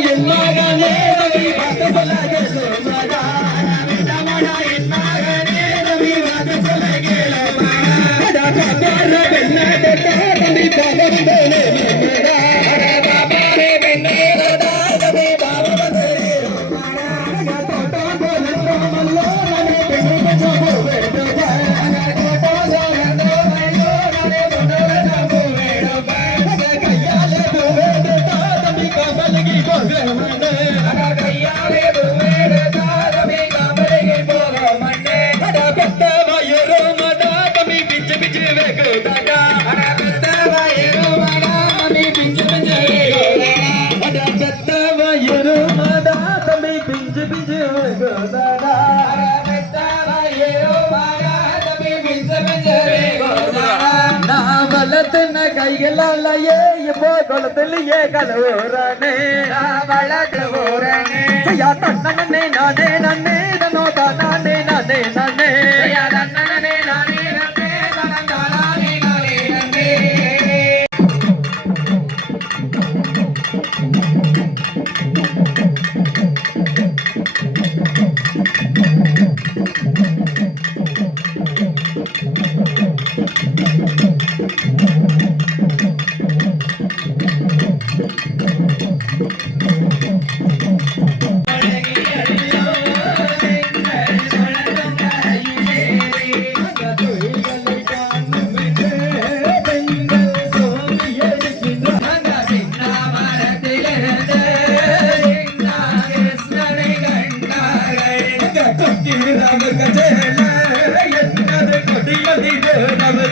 人泪。நானே நானே நானே நானே Gracias. Sí. Sí.